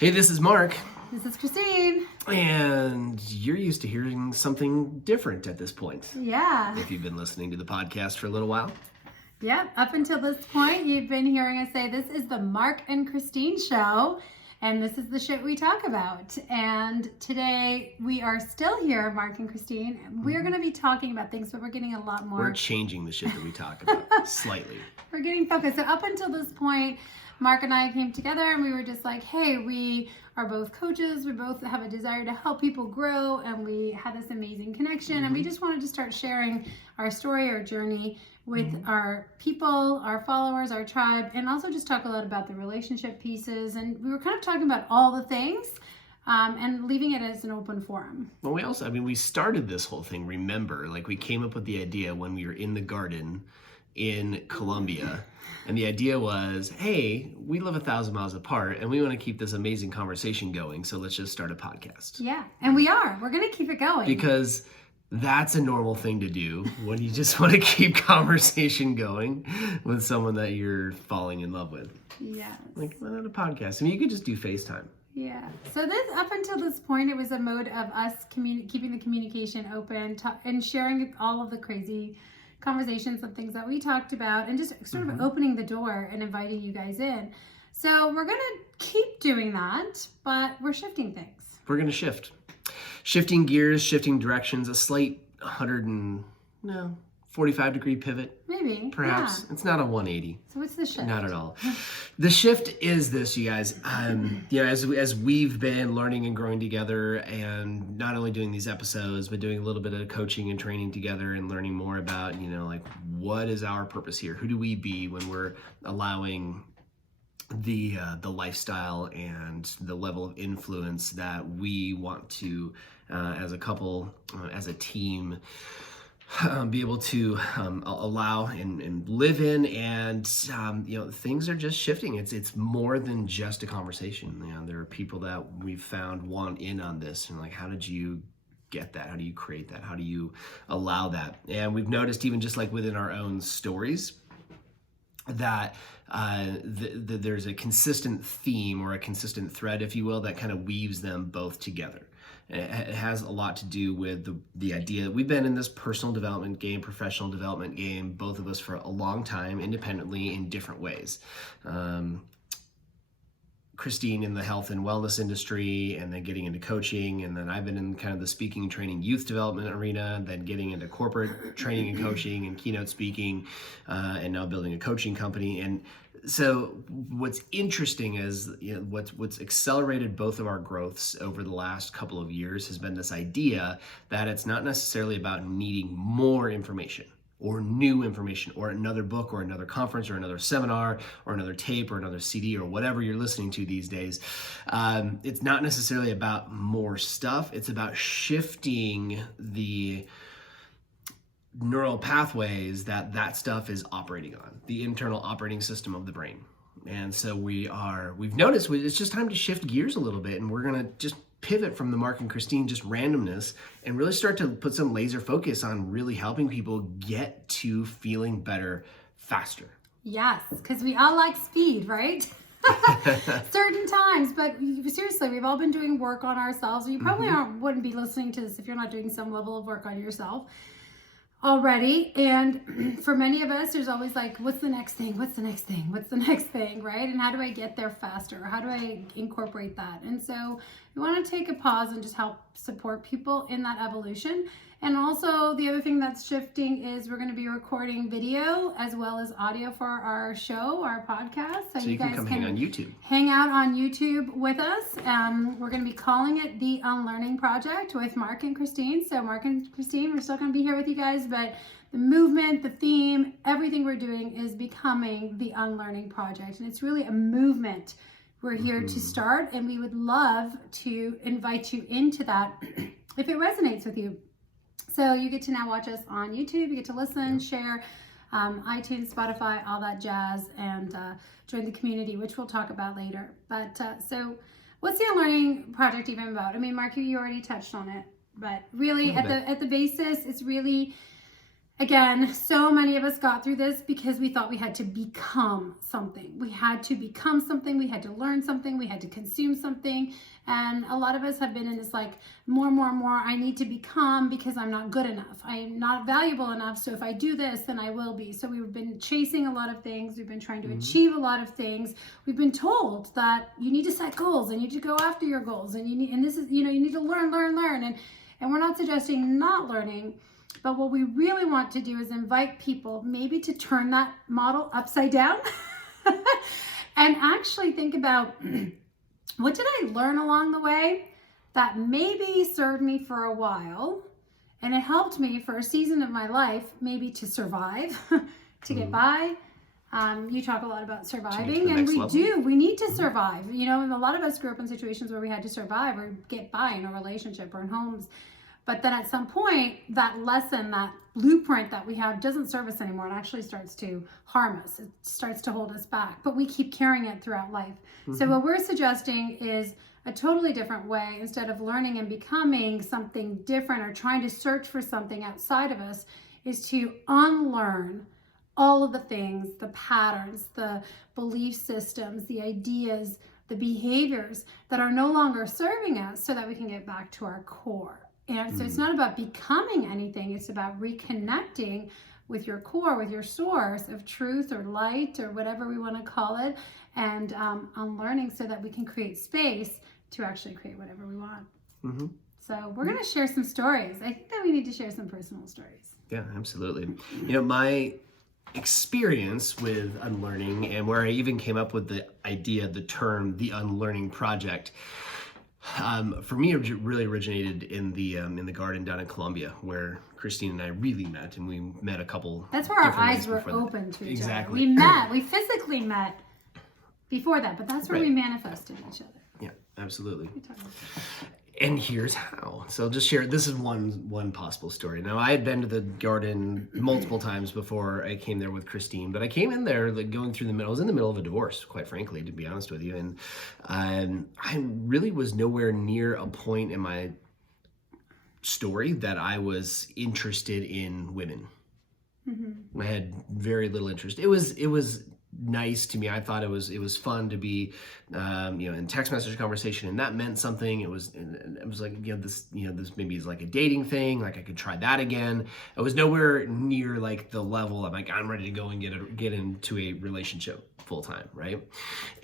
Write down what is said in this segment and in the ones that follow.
Hey, this is Mark. This is Christine. And you're used to hearing something different at this point. Yeah. If you've been listening to the podcast for a little while. Yep. Up until this point, you've been hearing us say this is the Mark and Christine show. And this is the shit we talk about. And today we are still here, Mark and Christine. We're going to be talking about things, but we're getting a lot more. We're changing the shit that we talk about slightly. We're getting focused. So up until this point, Mark and I came together and we were just like, hey, we are both coaches. We both have a desire to help people grow. And we had this amazing connection. And we just wanted to start sharing our story, our journey with our people, our followers, our tribe, and also just talk a lot about the relationship pieces. And we were kind of talking about all the things and leaving it as an open forum. Well, we started this whole thing, remember, like we came up with the idea when we were in the garden in Colombia. And the idea was, hey, we live 1,000 miles apart and we want to keep this amazing conversation going. So let's just start a podcast. Yeah, and we are. We're going to keep it going. Because that's a normal thing to do when you just want to keep conversation going with someone that you're falling in love with. Yeah. Like, why not a podcast? I mean, you could just do FaceTime. Yeah. So this, up until this point, it was a mode of us keeping the communication open and sharing all of the crazy conversations and things that we talked about and just sort of opening the door and inviting you guys in. So we're going to keep doing that, but we're shifting things. We're going to shift. Shifting gears, shifting directions, a slight 45-degree pivot. Maybe. Perhaps. Yeah. It's not a 180. So what's the shift? Not at all. The shift is this, you guys. As we've been learning and growing together and not only doing these episodes, but doing a little bit of coaching and training together and learning more about, like what is our purpose here? Who do we be when we're allowing the lifestyle and the level of influence that we want to, as a couple, as a team, be able to allow and live in, and things are just shifting. It's more than just a conversation. There are people that we've found want in on this, and like, how did you get that? How do you create that? How do you allow that? And we've noticed even just like within our own stories that there's a consistent theme or a consistent thread, if you will, that kind of weaves them both together. It has a lot to do with the idea that we've been in this personal development game, professional development game, both of us for a long time, independently in different ways. Christine in the health and wellness industry, and then getting into coaching, and then I've been in kind of the speaking, training, youth development arena, then getting into corporate training and coaching and keynote speaking, and now building a coaching company. And so what's interesting is what's accelerated both of our growths over the last couple of years has been this idea that it's not necessarily about needing more information or new information or another book or another conference or another seminar or another tape or another CD or whatever you're listening to these days. It's not necessarily about more stuff. It's about shifting the neural pathways that stuff is operating on, the internal operating system of the brain. And so we've noticed it's just time to shift gears a little bit, and we're gonna just pivot from the Mark and Christine just randomness and really start to put some laser focus on really helping people get to feeling better faster. Yes, because we all like speed, right? Certain times, but seriously, we've all been doing work on ourselves. You probably wouldn't be listening to this if you're not doing some level of work on yourself already. And for many of us, there's always like, what's the next thing? What's the next thing? What's the next thing, right? And how do I get there faster? How do I incorporate that? And so we want to take a pause and just help support people in that evolution. And also the other thing that's shifting is we're going to be recording video as well as audio for our show, our podcast. So you guys can hang on YouTube. Hang out on YouTube with us. We're going to be calling it the Unlearning Project with Mark and Christine. So Mark and Christine, we're still going to be here with you guys, but the movement, the theme, everything we're doing is becoming the Unlearning Project. And it's really a movement. We're here to start, and we would love to invite you into that if it resonates with you. So you get to now watch us on YouTube, you get to listen, share, iTunes, Spotify, all that jazz, and join the community, which we'll talk about later. But so what's the Unlearning Project even about? I mean, Mark, you already touched on it, but really at the basis, it's really Again, so many of us got through this because we thought we had to become something. We had to become something. We had to learn something. We had to consume something. And a lot of us have been in this like more, I need to become because I'm not good enough. I'm not valuable enough. So if I do this, then I will be. So we've been chasing a lot of things. We've been trying to achieve a lot of things. We've been told that you need to set goals and you need to go after your goals. And you need to learn. And we're not suggesting not learning. But what we really want to do is invite people maybe to turn that model upside down and actually think about what did I learn along the way that maybe served me for a while and it helped me for a season of my life, maybe to survive, to get by. You talk a lot about surviving, and we need to survive. And a lot of us grew up in situations where we had to survive or get by in a relationship or in homes. But then at some point, that lesson, that blueprint that we have doesn't serve us anymore. It actually starts to harm us. It starts to hold us back, but we keep carrying it throughout life. So what we're suggesting is a totally different way. Instead of learning and becoming something different or trying to search for something outside of us, is to unlearn all of the things, the patterns, the belief systems, the ideas, the behaviors that are no longer serving us so that we can get back to our core. And so it's not about becoming anything. It's about reconnecting with your core, with your source of truth or light or whatever we want to call it, and unlearning so that we can create space to actually create whatever we want. So we're going to share some stories. I think that we need to share some personal stories. Yeah, absolutely. My experience with unlearning, and where I even came up with the idea, the term, the Unlearning Project, for me, it really originated in the garden down in Colombia, where Christine and I really met, and we met a couple. That's where our eyes were open to each exactly. other. We physically met before that, but that's where we manifested each other. Yeah, absolutely. And here's how. So I'll just share. This is one possible story. Now, I had been to the garden multiple times before I came there with Christine, but I came in there like going through the middle. I was in the middle of a divorce, quite frankly, to be honest with you, and I really was nowhere near a point in my story that I was interested in women. I had very little interest. It was nice to me. I thought it was fun to be, in text message conversation, and that meant something. It was like, this maybe is like a dating thing. Like I could try that again. I was nowhere near like the level of like, I'm ready to go and get into a relationship full time. Right.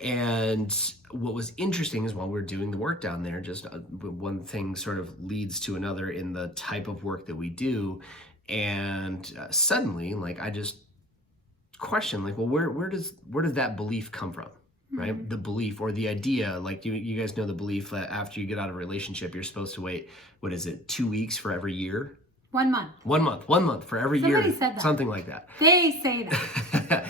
And what was interesting is while we were doing the work down there, just one thing sort of leads to another in the type of work that we do. And suddenly, like, I just question, like, well, where does that belief come from, right? The belief or the idea, like, you guys know the belief that after you get out of a relationship, you're supposed to wait, what is it, 2 weeks for every year? 1 month. 1 month for every year. Somebody said that. Something like that. They say that.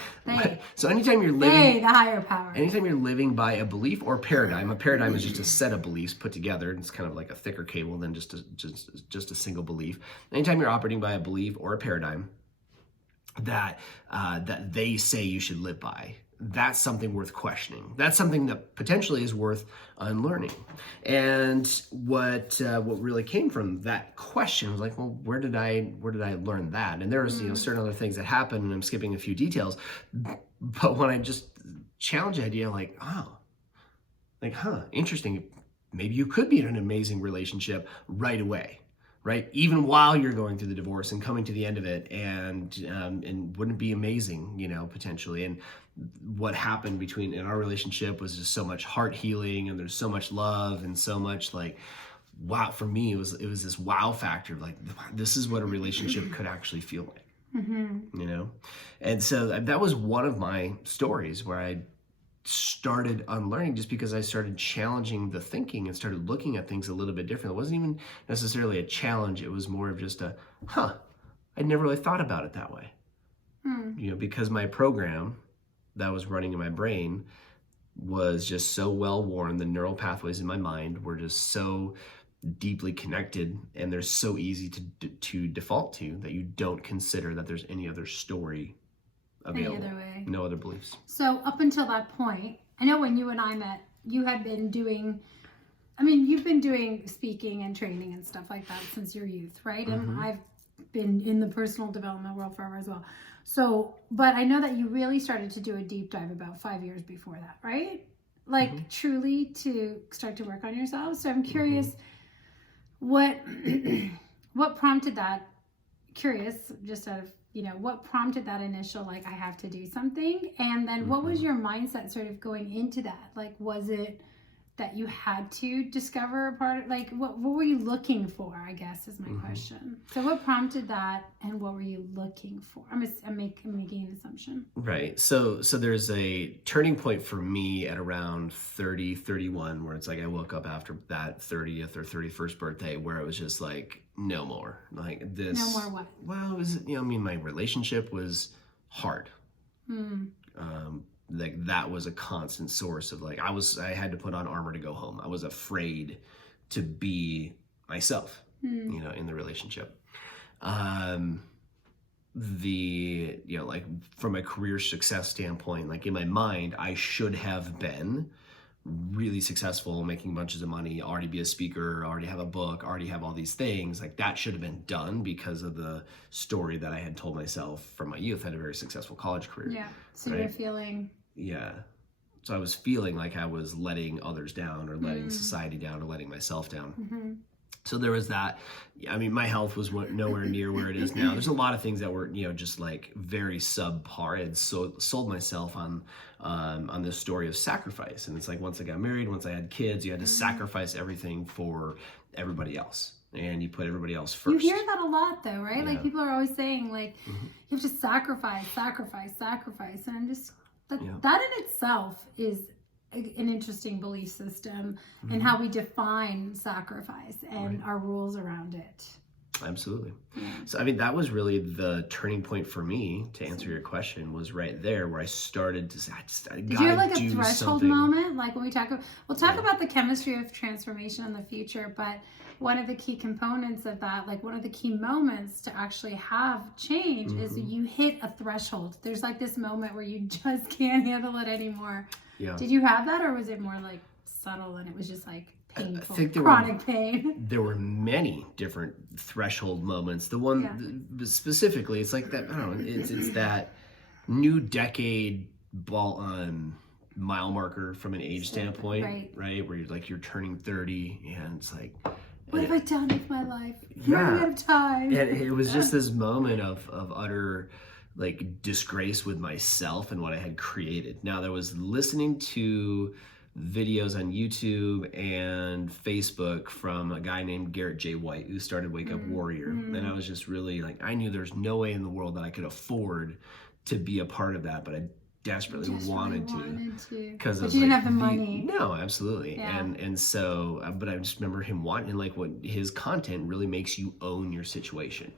So anytime you're living, the higher power. Anytime you're living by a belief or paradigm, a paradigm is just a set of beliefs put together. It's kind of like a thicker cable than just a single belief. Anytime you're operating by a belief or a paradigm that they say you should live by, that's something worth questioning. That's something that potentially is worth unlearning. And what really came from that question was like, well, where did I learn that? And there was certain other things that happened, and I'm skipping a few details. But when I just challenged the idea, like, interesting. Maybe you could be in an amazing relationship right away. Right, even while you're going through the divorce and coming to the end of it, and wouldn't it be amazing, potentially? And what happened in our relationship was just so much heart healing, and there's so much love and so much like, wow. For me, it was this wow factor of like, this is what a relationship could actually feel like, And so that was one of my stories where I started unlearning, just because I started challenging the thinking and started looking at things a little bit different. It wasn't even necessarily a challenge. It was more of just I'd never really thought about it that way. Because my program that was running in my brain was just so well worn. The neural pathways in my mind were just so deeply connected, and they're so easy to default to, that you don't consider that there's any other story available. Any other way. No other beliefs. So up until that point, I know when you and I met, you had been you've been doing speaking and training and stuff like that since your youth, right? And I've been in the personal development world forever as well. So, but I know that you really started to do a deep dive about 5 years before that, right? Like truly to start to work on yourself. So I'm curious, what prompted that? Curious, just out of, what prompted that initial, like, I have to do something? And then what was your mindset sort of going into that? Like, was it that you had to discover a part, like, what were you looking for, I guess is my question. So what prompted that, and what were you looking for? I'm making an assumption. Right. So there's a turning point for me at around 30, 31, where it's like I woke up after that 30th or 31st birthday where it was just like, no more. Like this. No more what? Well, it was, my relationship was hard. Like that was a constant source of like, I had to put on armor to go home. I was afraid to be myself, in the relationship. Like from a career success standpoint, like in my mind, I should have been really successful, making bunches of money, already be a speaker, already have a book, already have all these things. Like that should have been done because of the story that I had told myself from my youth. I had a very successful college career. Yeah. So you're feeling. Yeah. So I was feeling like I was letting others down, or letting society down, or letting myself down. So there was that. I mean, my health was nowhere near where it is now. There's a lot of things that were, just like very subpar. I had sold myself on this story of sacrifice. And it's like, once I got married, once I had kids, you had to sacrifice everything for everybody else. And you put everybody else first. You hear that a lot though, right? Yeah. Like people are always saying like, you have to sacrifice. And I'm just, that in itself is an interesting belief system, and how we define sacrifice and our rules around it. Absolutely. Yeah. So, I mean, that was really the turning point for me, to answer your question, was right there where I started to say, Did you have like a threshold moment? Like when we'll talk about the chemistry of transformation in the future, but one of the key components of that, like one of the key moments to actually have change is you hit a threshold. There's like this moment where you just can't handle it anymore. Yeah. Did you have that, or was it more like subtle and it was just like painful, chronic pain? There were many different threshold moments. The one specifically, it's like that, I don't know, it's that new decade mile marker from an age standpoint, right? Where you're turning 30 and it's like, what have I done with my life? I'm running out of time. And it was just this moment of utter like disgrace with myself and what I had created. Now there was listening to videos on YouTube and Facebook from a guy named Garrett J. White, who started Wake Up Warrior. And I was just really like, I knew there's no way in the world that I could afford to be a part of that, but I desperately wanted to, because you didn't have the money. No, absolutely. And so, but I just remember him wanting, like, what his content really makes you own your situation,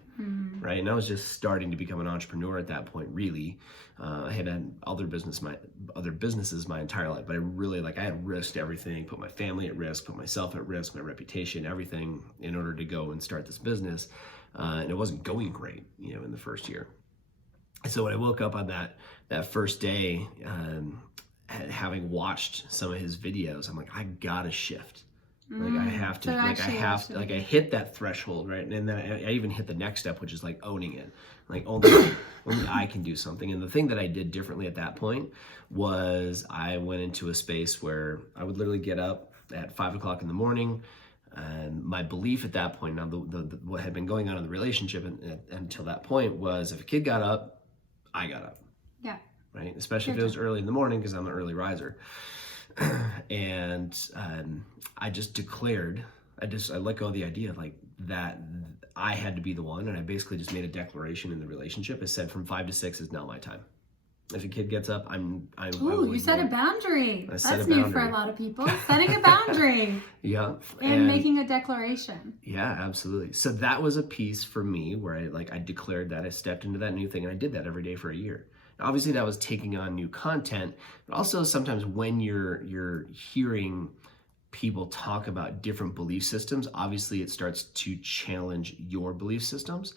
right? And I was just starting to become an entrepreneur at that point. Really, I had other businesses my entire life, but I had risked everything, put my family at risk, put myself at risk, my reputation, everything, in order to go and start this business, and it wasn't going great, in the first year. So when I woke up on that first day, having watched some of his videos, I'm like, I gotta shift. Like I have to, I hit that threshold, right? And then I even hit the next step, which is like owning it. Like only I can do something. And the thing that I did differently at that point was I went into a space where I would literally get up at 5 o'clock in the morning. And my belief at that point, now what had been going on in the relationship until that point, was if a kid got up, I got up. Yeah. Right? Especially if it was early in the morning, because I'm an early riser. And I just declared, I let go of the idea like that I had to be the one. And I basically just made a declaration in the relationship. I said from 5 to 6 is now my time. If a kid gets up, Ooh, you set a boundary. That's new for a lot of people. Setting a boundary. Yeah. And making a declaration. Yeah, absolutely. So that was a piece for me where I declared that, I stepped into that new thing, and I did that every day for a year. Now, obviously that was taking on new content, but also sometimes when you're hearing people talk about different belief systems, obviously it starts to challenge your belief systems,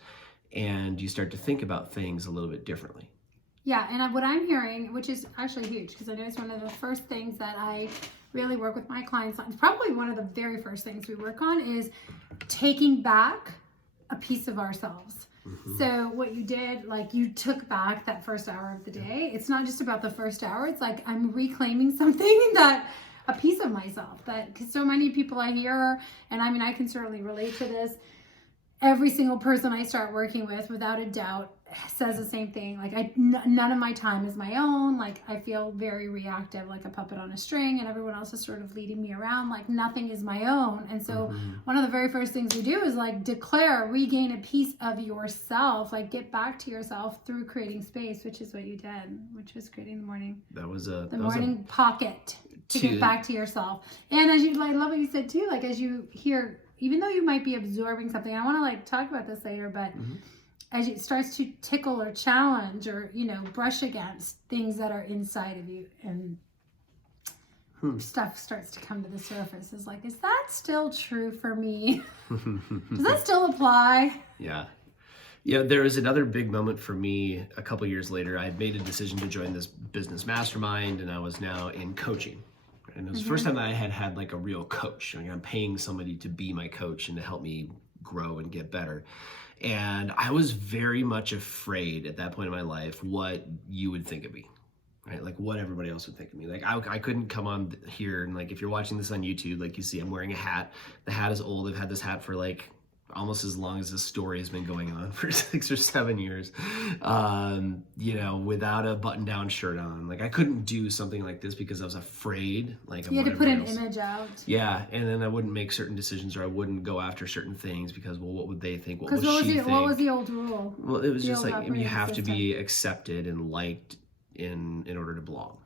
and you start to think about things a little bit differently. Yeah, and what I'm hearing, which is actually huge, because I know it's one of the first things that I really work with my clients on. It's probably one of the very first things we work on is taking back a piece of ourselves. So what you did, like you took back that first hour of the day. It's not just about the first hour. It's like I'm reclaiming something that a piece of myself that, because so many people I hear, and I mean, I can certainly relate to this. Every single person I start working with, without a doubt, says the same thing. Like none of my time is my own. Like I feel very reactive, like a puppet on a string, and everyone else is sort of leading me around. Like nothing is my own. And so one of the very first things we do is like declare, regain a piece of yourself, like get back to yourself through creating space, which is what you did, which was creating the morning. That was the morning pocket to get back to yourself. And as you, I love what you said too, like as you hear, even though you might be absorbing something, I want to like talk about this later, but as it starts to tickle or challenge or, you know, brush against things that are inside of you, and stuff starts to come to the surface, is like, is that still true for me? Does that still apply? Yeah. Yeah, there was another big moment for me a couple years later. I had made a decision to join this business mastermind, and I was now in coaching. And it was the first time that I had like a real coach. Like I'm paying somebody to be my coach and to help me grow and get better. And I was very much afraid at that point in my life what you would think of me, right? Like what everybody else would think of me. Like I couldn't come on here and like, if you're watching this on YouTube, like you see I'm wearing a hat. The hat is old. I've had this hat for like almost as long as this story has been going on, for 6 or 7 years, you know, without a button-down shirt on. Like I couldn't do something like this because I was afraid. Like you had to put an image out. Yeah, and then I wouldn't make certain decisions, or I wouldn't go after certain things because, well, what would they think? What would she think? What was the old rule? Well, it was just like, I mean, you have to be accepted and liked in order to belong,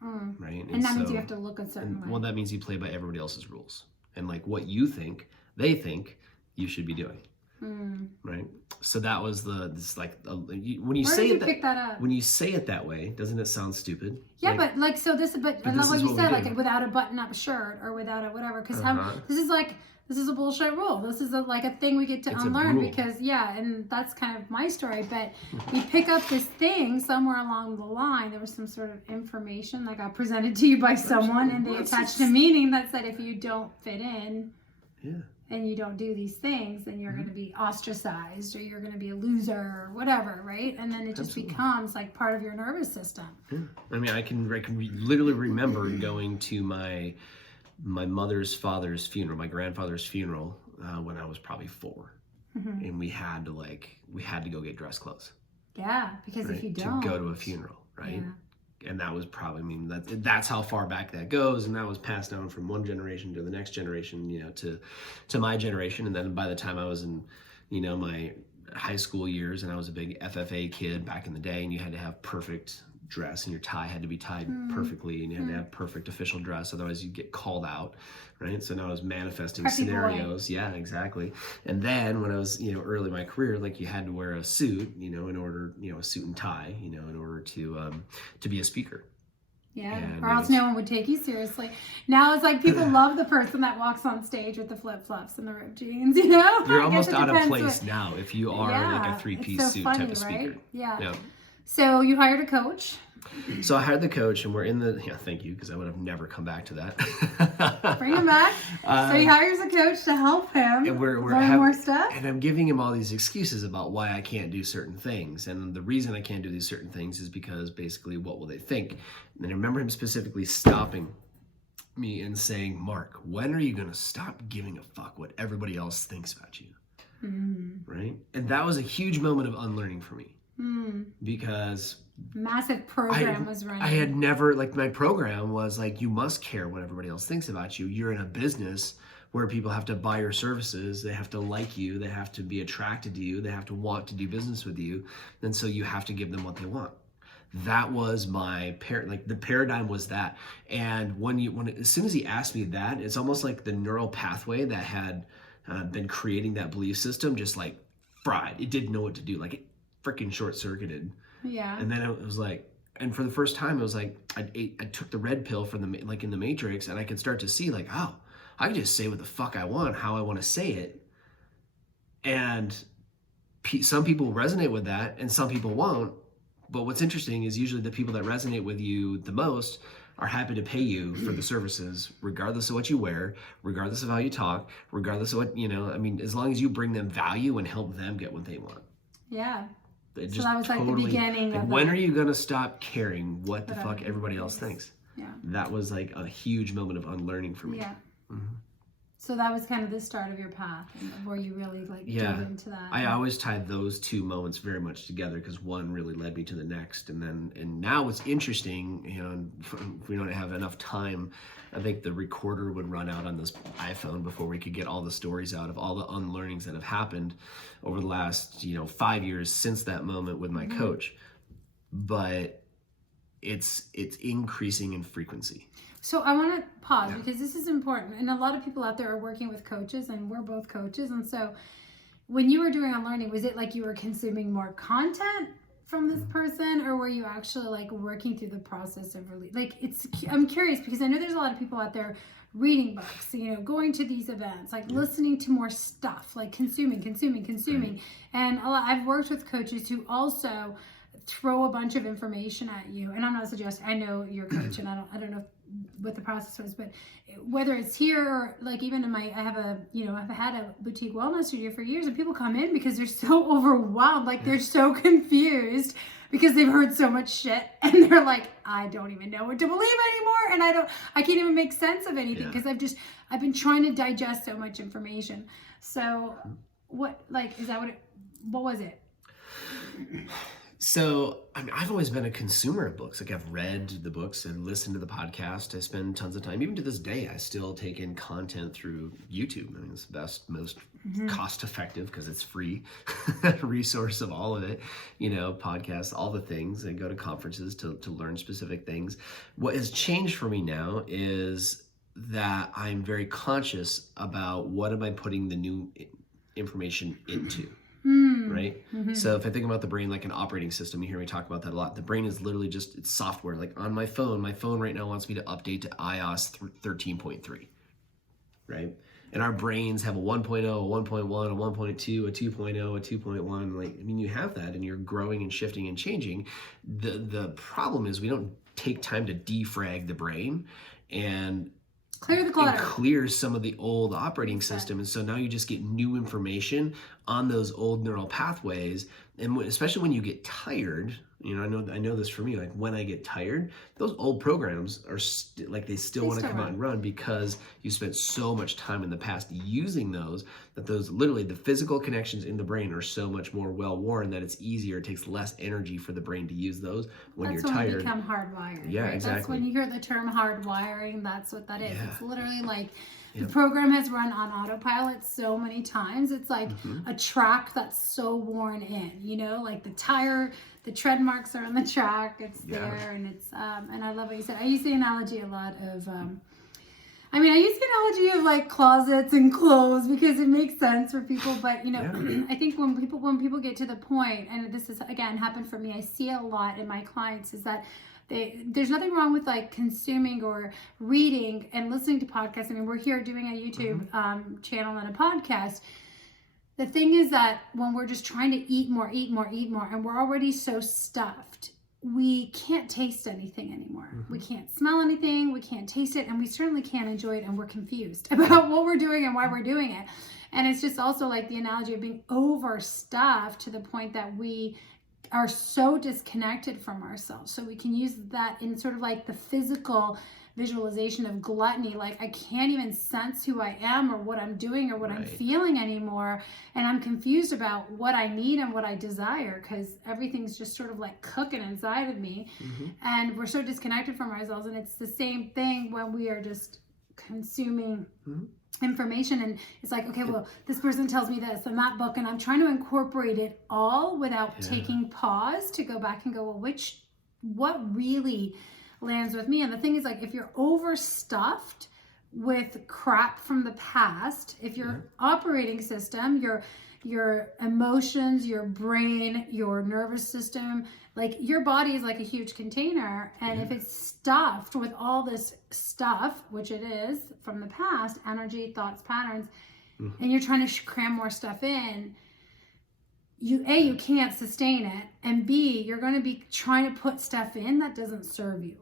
right? And that means you have to look a certain way. Well, that means you play by everybody else's rules, and like what you think, they think you should be doing, right? So that was when you say it pick that up? When you say it that way, doesn't it sound stupid? Yeah, like, but like I love what you said, like without a button-up shirt or without a whatever, because this is a bullshit rule. This is like a thing we get to unlearn because and that's kind of my story. But we pick up this thing somewhere along the line. There was some sort of information that got presented to you by someone, and they attached a meaning that said if you don't fit in. Yeah. And you don't do these things, then you're going to be ostracized, or you're going to be a loser, or whatever, right? And then it just becomes like part of your nervous system. Yeah. I mean, I can literally remember going to my mother's father's funeral, my grandfather's funeral, when I was probably 4, and we had to go get dress clothes. Yeah, because if you don't, to go to a funeral, right? Yeah. And that was probably, I mean, that's how far back that goes, and that was passed down from one generation to the next generation, you know, to my generation. And then by the time I was in, you know, my high school years, and I was a big FFA kid back in the day, and you had to have perfect dress, and your tie had to be tied perfectly, and you had to have perfect official dress, otherwise you'd get called out, right? So now I was manifesting Preppy scenarios. Boy. Yeah, exactly. And then when I was, you know, early in my career, like you had to wear a suit, you know, in order, you know, a suit and tie, you know, in order to be a speaker. Yeah, or else no one would take you seriously. Now it's like people love the person that walks on stage with the flip-flops and the ripped jeans, you know? You're almost out of place now if you are like a three-piece suit type of speaker. Right? Yeah. So you hired a coach. So I hired the coach, and we're in the, thank you, because I would have never come back to that. Bring him back. So he hires a coach to help him and we're learn more stuff. And I'm giving him all these excuses about why I can't do certain things. And the reason I can't do these certain things is because basically, what will they think? And I remember him specifically stopping me and saying, Mark, when are you going to stop giving a fuck what everybody else thinks about you? Right? And that was a huge moment of unlearning for me. Because massive program was running. I had never, like, my program was like, you must care what everybody else thinks about you. You're in a business where people have to buy your services. They have to like you. They have to be attracted to you. They have to want to do business with you. And so you have to give them what they want. That was my the paradigm was that. And as soon as he asked me that, it's almost like the neural pathway that had been creating that belief system just like fried. It didn't know what to do. Like it freaking short-circuited. Yeah. And then it was like, and for the first time, it was like I took the red pill from the, like in the Matrix, and I could start to see like, oh, I can just say what the fuck I want, how I want to say it. And some people resonate with that, and some people won't. But what's interesting is usually the people that resonate with you the most are happy to pay you for the services, regardless of what you wear, regardless of how you talk, regardless of what, you know, I mean, as long as you bring them value and help them get what they want. Yeah. It So just that was like the beginning like, of when that. are you going to stop caring what the What fuck everybody everybody else thinks. thinks? Yeah. That was like a huge moment of unlearning for me. Yeah. Mhm. So that was kind of the start of your path, where you really like Yeah. dove into that. I always tied those two moments very much together because one really led me to the next. And now what's interesting, you know, if we don't have enough time, I think the recorder would run out on this iPhone before we could get all the stories out of all the unlearnings that have happened over the last, 5 years since that moment with my coach. But it's increasing in frequency. So I want to pause because this is important. And a lot of people out there are working with coaches, and we're both coaches. And so when you were doing Unlearning, was it like you were consuming more content from this person, or were you actually like working through the process of release? Like, I'm curious because I know there's a lot of people out there reading books, going to these events, like listening to more stuff, like consuming. Right. And I've worked with coaches who also throw a bunch of information at you. And I'm not suggesting, I know you're a coach, and I don't know what the process was, but whether it's here or like even in I've had a boutique wellness studio for years, and people come in because they're so overwhelmed, like they're so confused because they've heard so much shit, and they're like, I don't even know what to believe anymore, and I can't even make sense of anything because I've been trying to digest so much information. So what was it? So, I mean, I've always been a consumer of books. Like, I've read the books and listened to the podcast. I spend tons of time. Even to this day, I still take in content through YouTube. I mean, it's the best, most cost-effective, because it's free, resource of all of it. Podcasts, all the things. I go to conferences to learn specific things. What has changed for me now is that I'm very conscious about what am I putting the new information into. Right? So if I think about the brain like an operating system, you hear me talk about that a lot. The brain is literally it's software. Like on my phone right now wants me to update to iOS 13.3, right? And our brains have a 1.0, a 1.1, a 1.2, a 2.0, a 2.1. Like, I mean, you have that and you're growing and shifting and changing. The problem is we don't take time to defrag the brain and Clear the clutter. It clears some of the old operating system. And so now you just get new information on those old neural pathways. And especially when you get tired, I know this for me, like when I get tired, those old programs are they still want to come out and run because you spent so much time in the past using those, that those literally the physical connections in the brain are so much more well worn that it's easier. It takes less energy for the brain to use those when you're tired. That's when we become hardwired. Yeah, right? exactly. That's when you hear the term hardwiring, that's what that is. Yeah. It's literally like the program has run on autopilot so many times. It's like a track that's so worn in, like the tread marks are on the track. It's there, and it's and I love what you said. I use the analogy a lot of I use the analogy of like closets and clothes because it makes sense for people. But I think when people get to the point, and this is again happened for me, I see it a lot in my clients, is that there's nothing wrong with like consuming or reading and listening to podcasts. I mean, we're here doing a YouTube channel and a podcast. The thing is that when we're just trying to eat more, and we're already so stuffed, we can't taste anything anymore. We can't smell anything, we can't taste it, and we certainly can't enjoy it, and we're confused about what we're doing and why we're doing it. And it's just also like the analogy of being overstuffed to the point that we are so disconnected from ourselves. So we can use that in sort of like the physical visualization of gluttony. Like I can't even sense who I am or what I'm doing or what I'm feeling anymore. And I'm confused about what I need and what I desire because everything's just sort of like cooking inside of me. And we're so disconnected from ourselves. And it's the same thing when we are just consuming information, and it's like, okay, well, this person tells me this and that book, and I'm trying to incorporate it all without taking pause to go back and go, well, what really lands with me? And the thing is, like, if you're overstuffed with crap from the past, if your operating system, your emotions, your brain, your nervous system, like your body is like a huge container, and if it's stuffed with all this stuff, which it is from the past, energy, thoughts, patterns, and you're trying to cram more stuff in, you can't sustain it, and B, you're going to be trying to put stuff in that doesn't serve you.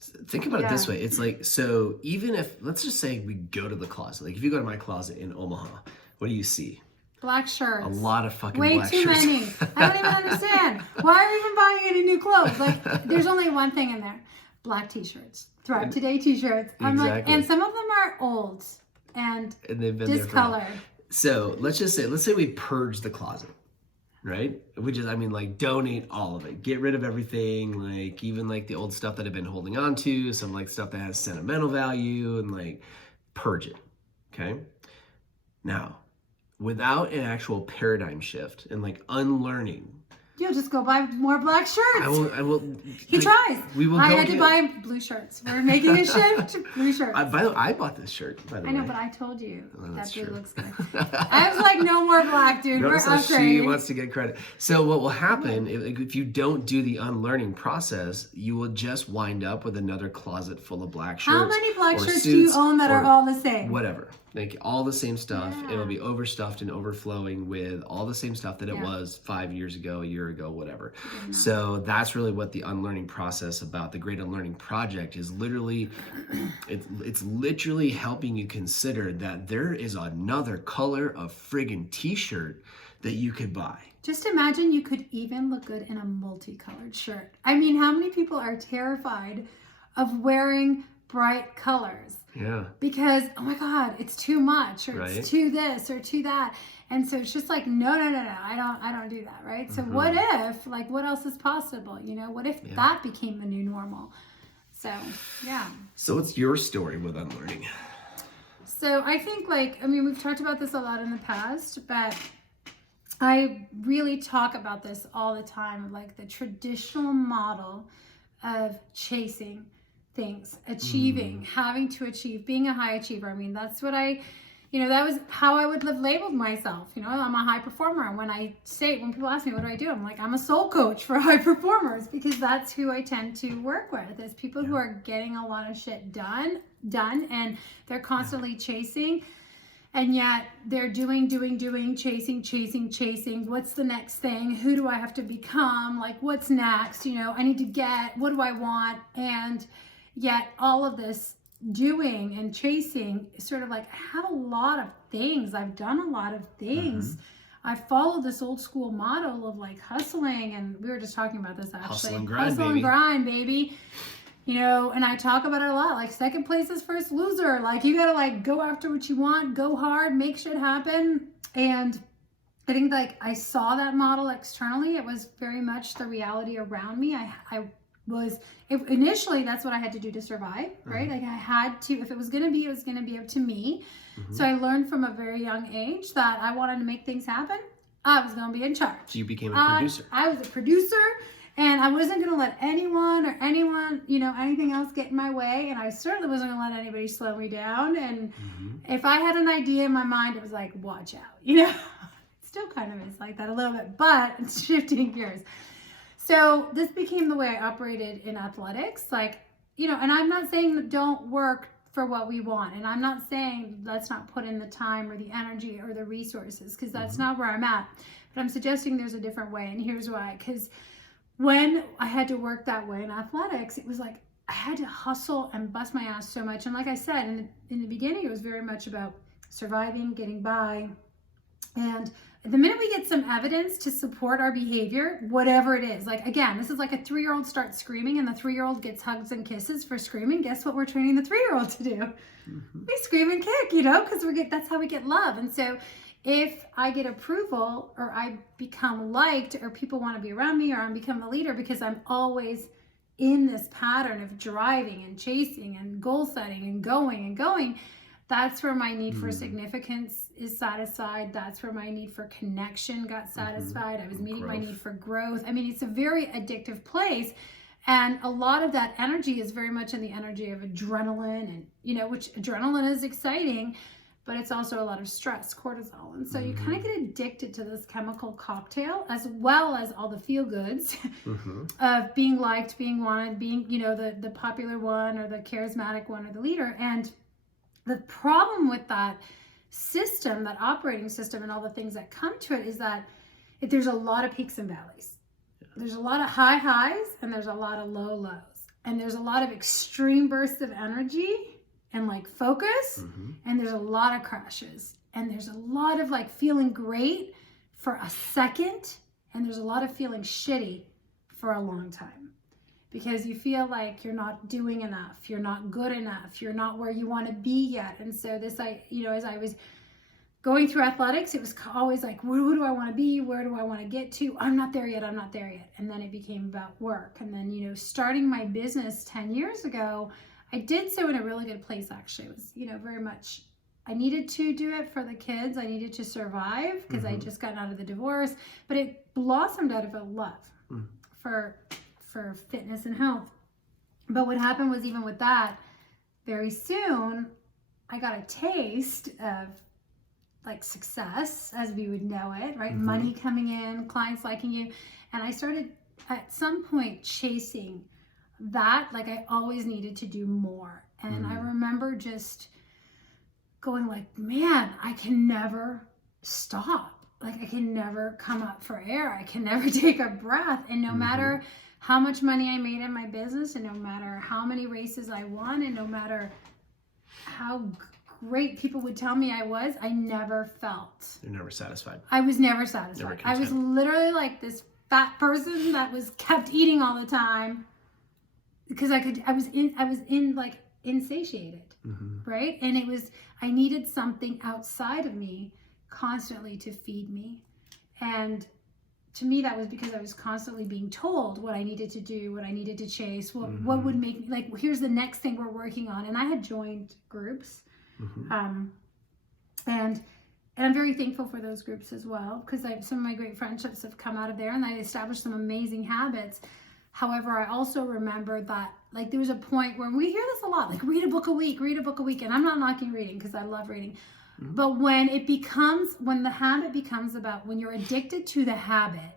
Think about it this way. It's like, so even if, let's just say we go to the closet, like if you go to my closet in Omaha, what do you see? Black shirts. A lot of fucking Way black too shirts. many. I don't even understand. Why are we even buying any new clothes? Like, there's only one thing in there. Black t-shirts. Thrive Today t-shirts. I'm like, and some of them are old and they've been discolored. So let's say we purge the closet, right? Like donate all of it. Get rid of everything, like even like the old stuff that I've been holding on to, some like stuff that has sentimental value, and like purge it, okay? Now, without an actual paradigm shift and like unlearning, You'll just go buy more black shirts. I will. He tries. We will. I had to buy blue shirts. We're making a shift to blue shirts. By the way, I bought this shirt. By the way, I know, but I told you that blue true. looks good. I was like, no more black, dude. We're upgrading. She wants to get credit. So what will happen if you don't do the unlearning process? You will just wind up with another closet full of black shirts. How many black shirts do you own that are all the same? Whatever. Like all the same stuff. Yeah. It'll be overstuffed and overflowing with all the same stuff that it was 5 years ago, a year ago, whatever. Yeah. So that's really what the unlearning process about the Great Unlearning Project is. Literally, it's literally helping you consider that there is another color of friggin' t-shirt that you could buy. Just imagine you could even look good in a multicolored shirt. I mean, how many people are terrified of wearing bright colors? Yeah. Because, oh my God, it's too much, or it's too this or too that. And so it's just like, no, I don't do that, right? So what if, like, what else is possible? You know, what if that became the new normal? So, yeah. So what's your story with unlearning? So I think, like, I mean, we've talked about this a lot in the past, but I really talk about this all the time, like the traditional model of chasing things, achieving, having to achieve, being a high achiever. I mean, that's what that was how I would have labeled myself. You know, I'm a high performer. And when people ask me, what do? I'm like, I'm a soul coach for high performers, because that's who I tend to work with, is people who are getting a lot of shit done, and they're constantly chasing. And yet they're doing, chasing. What's the next thing? Who do I have to become? Like, what's next? You know, I need to get, what do I want? And yet all of this doing and chasing is sort of like, I have a lot of things. I've done a lot of things. I follow this old school model of like hustling. And we were just talking about this actually. Hustle and grind, Hustle baby. And grind, baby. You know, and I talk about it a lot, like second place is first loser. Like, you gotta like go after what you want, go hard, make shit happen. And I think like I saw that model externally. It was very much the reality around me. Initially that's what I had to do to survive, right? Like I had to, if it was gonna be up to me. So I learned from a very young age that I wanted to make things happen. I was gonna be in charge. So you became a producer. I was a producer. And I wasn't going to let anyone, you know, anything else get in my way. And I certainly wasn't going to let anybody slow me down. And if I had an idea in my mind, it was like, watch out. You know, it still kind of is like that a little bit, but it's shifting gears. So this became the way I operated in athletics. Like, you know, and I'm not saying that don't work for what we want. And I'm not saying let's not put in the time or the energy or the resources, because that's not where I'm at. But I'm suggesting there's a different way. And here's why. Because when I had to work that way in athletics, it was like I had to hustle and bust my ass so much. And like I said, in the beginning, it was very much about surviving, getting by. And the minute we get some evidence to support our behavior, whatever it is, like, again, this is like a 3-year-old starts screaming and the 3-year-old gets hugs and kisses for screaming. Guess what we're training the 3-year-old to do? We scream and kick, you know, because that's how we get love. And so if I get approval, or I become liked, or people want to be around me, or I become the leader because I'm always in this pattern of driving and chasing and goal setting and going, that's where my need for significance is satisfied. That's where my need for connection got satisfied. I was meeting my need for growth. I mean, it's a very addictive place. And a lot of that energy is very much in the energy of adrenaline, and, you know, which adrenaline is exciting, but it's also a lot of stress, cortisol. And so you kind of get addicted to this chemical cocktail, as well as all the feel goods of being liked, being wanted, being, you know, the popular one, or the charismatic one, or the leader. And the problem with that system, that operating system, and all the things that come to it, is that there's a lot of peaks and valleys. There's a lot of high highs, and there's a lot of low lows. And there's a lot of extreme bursts of energy and like focus, and there's a lot of crashes. And there's a lot of like feeling great for a second, and there's a lot of feeling shitty for a long time, because you feel like you're not doing enough, you're not good enough, you're not where you want to be yet. And so this, as I was going through athletics, it was always like, who do I want to be? Where do I want to get to? I'm not there yet. I'm not there yet. And then it became about work. And then, starting my business 10 years ago, I did so in a really good place, actually. It was, very much, I needed to do it for the kids. I needed to survive because I just gotten out of the divorce, but it blossomed out of a love for fitness and health. But what happened was, even with that, very soon I got a taste of like success as we would know it, right? Money coming in, clients liking you. And I started at some point chasing that. Like, I always needed to do more. And I remember just going like, man, I can never stop. Like, I can never come up for air. I can never take a breath. And no matter how much money I made in my business, and no matter how many races I won, and no matter how great people would tell me I never felt. You're never satisfied. I was never satisfied. Never I was literally like this fat person that was kept eating all the time because I was in like insatiated, right? And I needed something outside of me constantly to feed me. And to me, that was because I was constantly being told what I needed to do, what I needed to chase, what would make me, like, here's the next thing we're working on. And I had joined groups. And I'm very thankful for those groups as well, because some of my great friendships have come out of there, and I established some amazing habits. However, I also remember that, like, there was a point where we hear this a lot, like, read a book a week, and I'm not knocking reading because I love reading. But when the habit becomes about, when you're addicted to the habit,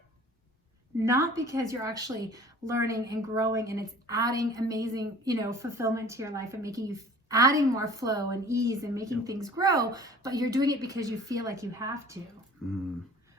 not because you're actually learning and growing and it's adding amazing, fulfillment to your life and making you adding more flow and ease and making things grow, but you're doing it because you feel like you have to.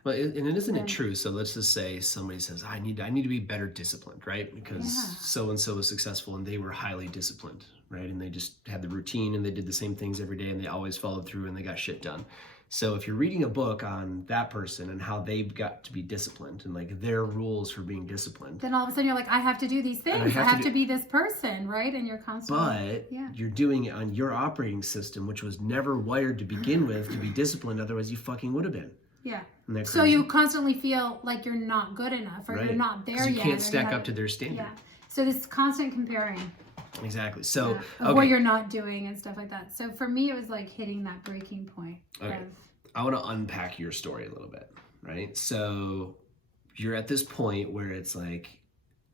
Well, isn't it true? So let's just say somebody says, I need to be better disciplined, right? Because so-and-so was successful and they were highly disciplined, right? And they just had the routine and they did the same things every day and they always followed through and they got shit done. So if you're reading a book on that person and how they've got to be disciplined and like their rules for being disciplined, then all of a sudden you're like, I have to do these things. I have to be this person, right? And you're constantly. But you're doing it on your operating system, which was never wired to begin with to be disciplined. Otherwise, you fucking would have been. Yeah. So you constantly feel like you're not good enough, or you're not there yet. You can't stack up to their standard. Yeah. So this constant comparing. Exactly. So of what you're not doing and stuff like that. So for me, it was like hitting that breaking point. Okay. I want to unpack your story a little bit, right? So you're at this point where it's like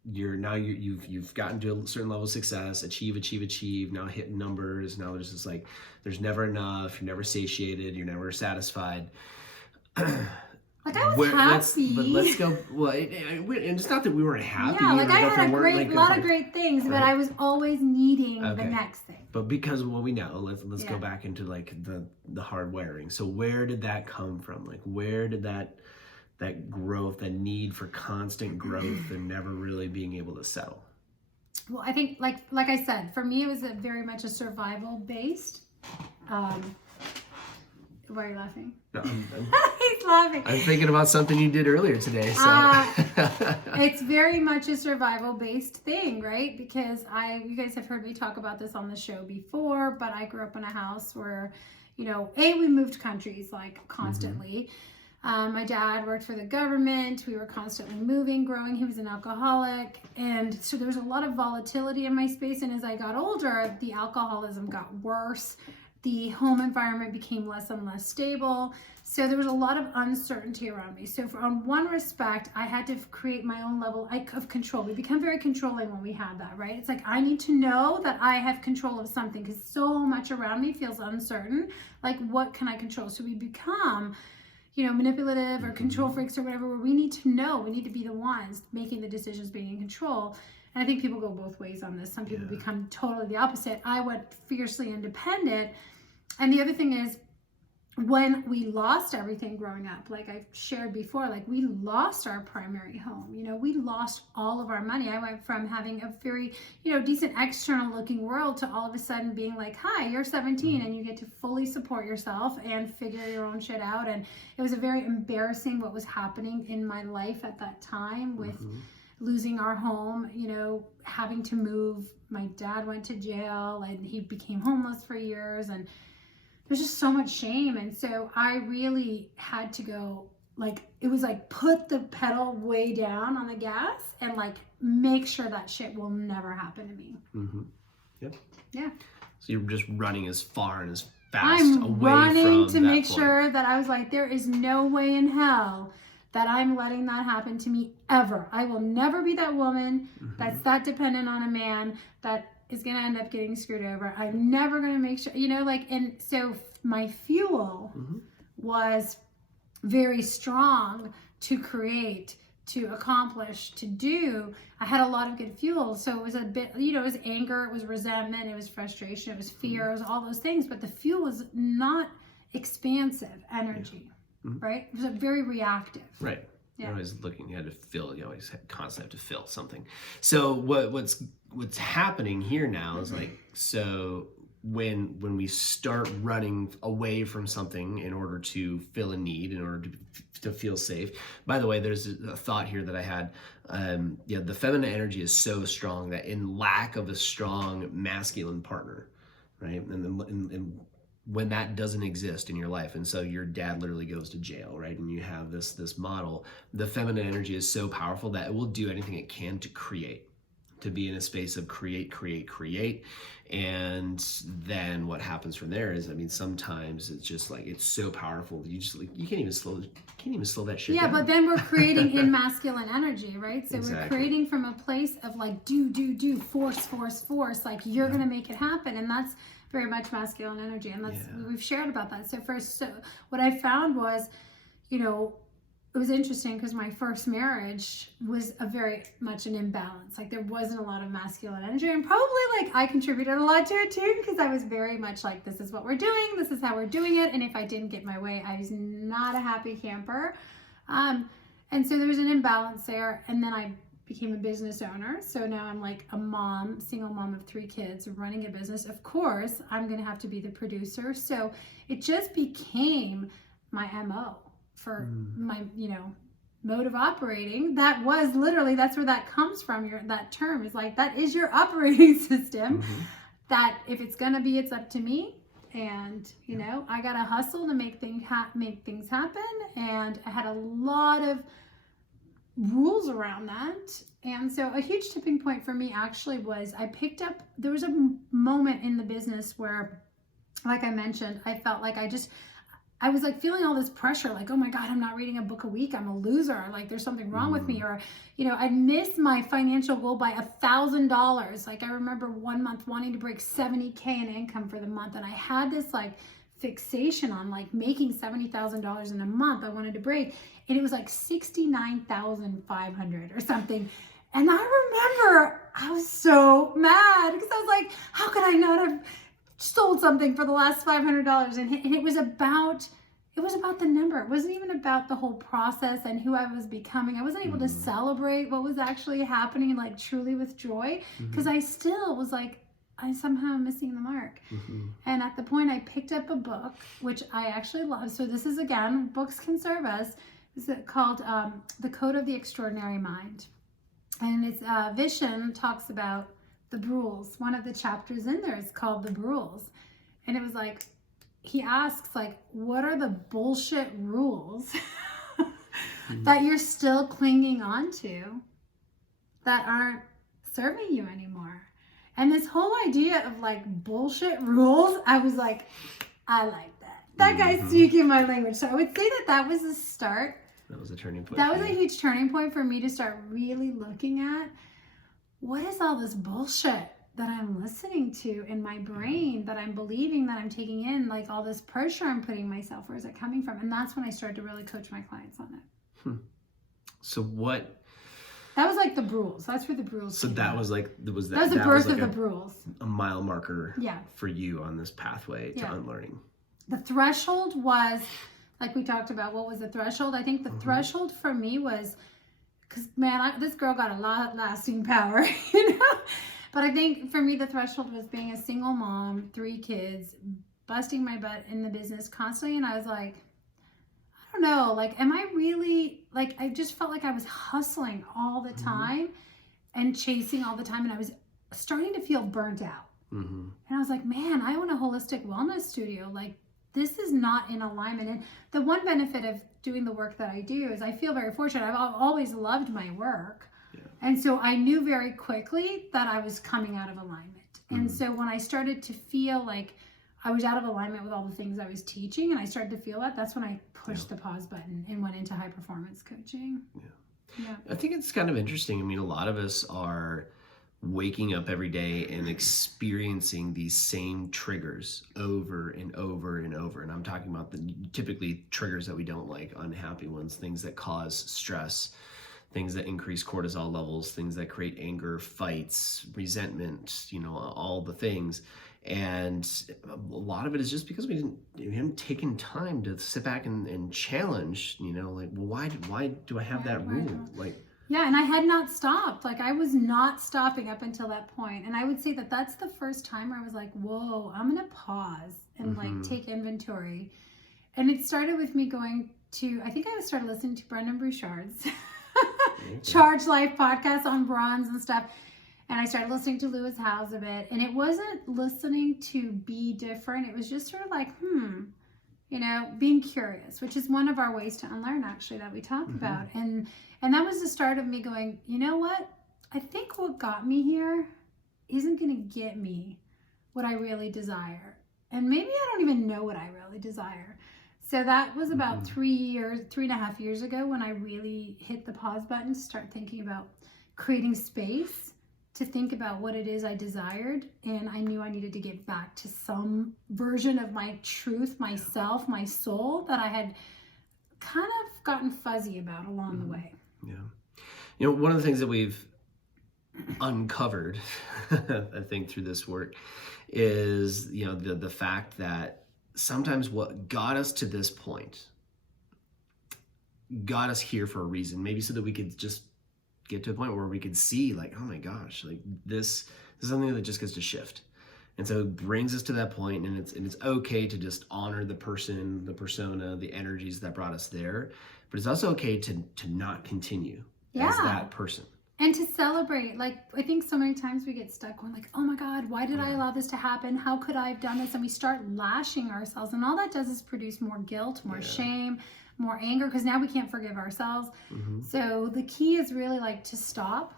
you've gotten to a certain level of success, achieve, now hitting numbers. Now there's just like, there's never enough. You're never satiated. You're never satisfied. Like, I was happy. But let's go. Well, and it's not that we weren't happy. Yeah, like I had a lot of great things, but I was always needing the next thing. But because we know, let's go back into like the hard wiring. So where did that come from? Like, where did that growth, that need for constant growth and never really being able to settle? Well, I think like I said, for me, it was very much a survival based. Why are you laughing? No, He's laughing. I'm thinking about something you did earlier today. So it's very much a survival-based thing, right? Because you guys have heard me talk about this on the show before, but I grew up in a house where, we moved countries like constantly. My dad worked for the government. We were constantly moving, growing. He was an alcoholic. And so there was a lot of volatility in my space. And as I got older, the alcoholism got worse. The home environment became less and less stable. So there was a lot of uncertainty around me. So on one respect, I had to create my own level of control. We become very controlling when we have that, right? It's like, I need to know that I have control of something because so much around me feels uncertain. Like, what can I control? So we become, manipulative or control freaks or whatever, where we need to know, we need to be the ones making the decisions, being in control. And I think people go both ways on this. Some people become totally the opposite. I went fiercely independent. And the other thing is, when we lost everything growing up, like I shared before, like we lost our primary home, we lost all of our money. I went from having a very, decent external looking world to all of a sudden being like, hi, you're 17 and you get to fully support yourself and figure your own shit out. And it was a very embarrassing what was happening in my life at that time with losing our home, having to move. My dad went to jail and he became homeless for years, and there's just so much shame. And so I really had to go, it was put the pedal way down on the gas and make sure that shit will never happen to me. Yep. Yeah. So you're just running as far and as fast I'm away running from to that make point. sure that I was like, there is no way in hell that I'm letting that happen to me ever. I will never be that woman that's that dependent on a man that is going to end up getting screwed over. I'm never going to make sure, and so my fuel was very strong to create, to accomplish, to do. I had a lot of good fuel. So it was a bit, it was anger, it was resentment, it was frustration, it was fear, it was all those things. But the fuel was not expansive energy, right? It was very reactive. Right. Yeah. You're always looking, you had to fill, you always constantly have to fill something. So what's happening here now is so when we start running away from something in order to fill a need, in order to feel safe. By the way, there's a thought here that I had. The feminine energy is so strong that in lack of a strong masculine partner, right? And when that doesn't exist in your life, and so your dad literally goes to jail, right? And you have this model, the feminine energy is so powerful that it will do anything it can to create, to be in a space of create. And then what happens from there is, sometimes it's just it's so powerful. You just you can't even slow that shit down. Yeah, but then we're creating in masculine energy, right? So Exactly. We're creating from a place of do, force, you're going to make it happen. And that's very much masculine energy. And that's, we've shared about that. So what I found was, it was interesting because my first marriage was a very much an imbalance. There wasn't a lot of masculine energy, and probably I contributed a lot to it too, because I was very much this is what we're doing, this is how we're doing it, and if I didn't get my way, I was not a happy camper. And so there was an imbalance there, and then I became a business owner. So now I'm a mom, single mom of 3 kids, running a business. Of course, I'm going to have to be the producer. So it just became my MO for my, mode of operating. That was literally, that's where that comes from. That term is that is your operating system. That if it's going to be, it's up to me. And, I got to hustle to make things happen. And I had a lot of rules around that. And so a huge tipping point for me actually was there was a moment in the business where, like I mentioned, I felt I was like feeling all this pressure, like, oh my God, I'm not reading a book a week. I'm a loser. Like there's something wrong with me. Or, you know, I missed my financial goal by $1,000. Like I remember one month wanting to break 70K in income for the month. And I had this like fixation on like making $70,000 in a month I wanted to break. And it was like 69,500 or something. And I remember I was so mad because I was like, how could I not have sold something for the last $500? And it was about the number. It wasn't even about the whole process and who I was becoming. I wasn't able to celebrate what was actually happening like truly with joy because I still was like, I somehow am missing the mark. And at the point I picked up a book, which I actually love. So this is, again, books can serve us. This is called The Code of the Extraordinary Mind. And it's Vishen talks about the rules. One of the chapters in there is called the rules. And it was like, he asks like, what are the bullshit rules that you're still clinging on to that aren't serving you anymore? And this whole idea of like bullshit rules, I was like, I like that. That guy's speaking my language. So I would say that was the start. That was a turning point. That was a huge turning point for me to start really looking at what is all this bullshit that I'm listening to in my brain, that I'm believing, that I'm taking in, like all this pressure I'm putting myself, where is it coming from? And that's when I started to really coach my clients on it. So what? That was like the rules. That's where the rules. So that was like, that was the birth of the rules. A mile marker Yeah. for you on this pathway to unlearning. The threshold was, like we talked about, what was the threshold? I think the threshold for me was, because man, this girl got a lot of lasting power, you know? But I think for me, the threshold was being a single mom, 3 kids, busting my butt in the business constantly. And I was like, I don't know, like, am I really, like, I just felt like I was hustling all the time and chasing all the time. And I was starting to feel burnt out. And I was like, man, I own a holistic wellness studio. Like, this is not in alignment. And the one benefit of doing the work that I do is I feel very fortunate. I've always loved my work. And so I knew very quickly that I was coming out of alignment. And so when I started to feel like I was out of alignment with all the things I was teaching, and I started to feel that's when I pushed the pause button and went into high performance coaching. I think it's kind of interesting. I mean, a lot of us are waking up every day and experiencing these same triggers over and over and over. And I'm talking about the typically triggers that we don't like, unhappy ones, things that cause stress, things that increase cortisol levels, things that create anger, fights, resentment, you know, all the things. And a lot of it is just because we haven't taken time to sit back and challenge, you know, like, well, why do I have that rule? Like, yeah, and I had not stopped. Like, I was not stopping up until that point. And I would say that that's the first time where I was like, whoa, I'm going to pause and like take inventory. And it started with me going to, I think I started listening to Brendan Bouchard's Charge Life podcast on bronze and stuff. And I started listening to Lewis Howes a bit. And it wasn't listening to be different. It was just sort of like, you know, being curious, which is one of our ways to unlearn, actually, that we talk about. And that was the start of me going, you know what? I think what got me here isn't going to get me what I really desire. And maybe I don't even know what I really desire. So that was about 3.5 years ago when I really hit the pause button to start thinking about creating space to think about what it is I desired. And I knew I needed to get back to some version of my truth, myself, my soul that I had kind of gotten fuzzy about along the way. Yeah. You know, one of the things that we've uncovered, I think, through this work is, you know, the fact that sometimes what got us to this point got us here for a reason, maybe so that we could just get to a point where we could see, like, oh my gosh, like this is something that just gets to shift. And so it brings us to that point, and it's okay to just honor the person, the persona, the energies that brought us there. But it's also okay to not continue as that person. And to celebrate. Like, I think so many times we get stuck going like, oh my God, why did I allow this to happen? How could I have done this? And we start lashing ourselves. And all that does is produce more guilt, more shame, more anger, because now we can't forgive ourselves. So the key is really like to stop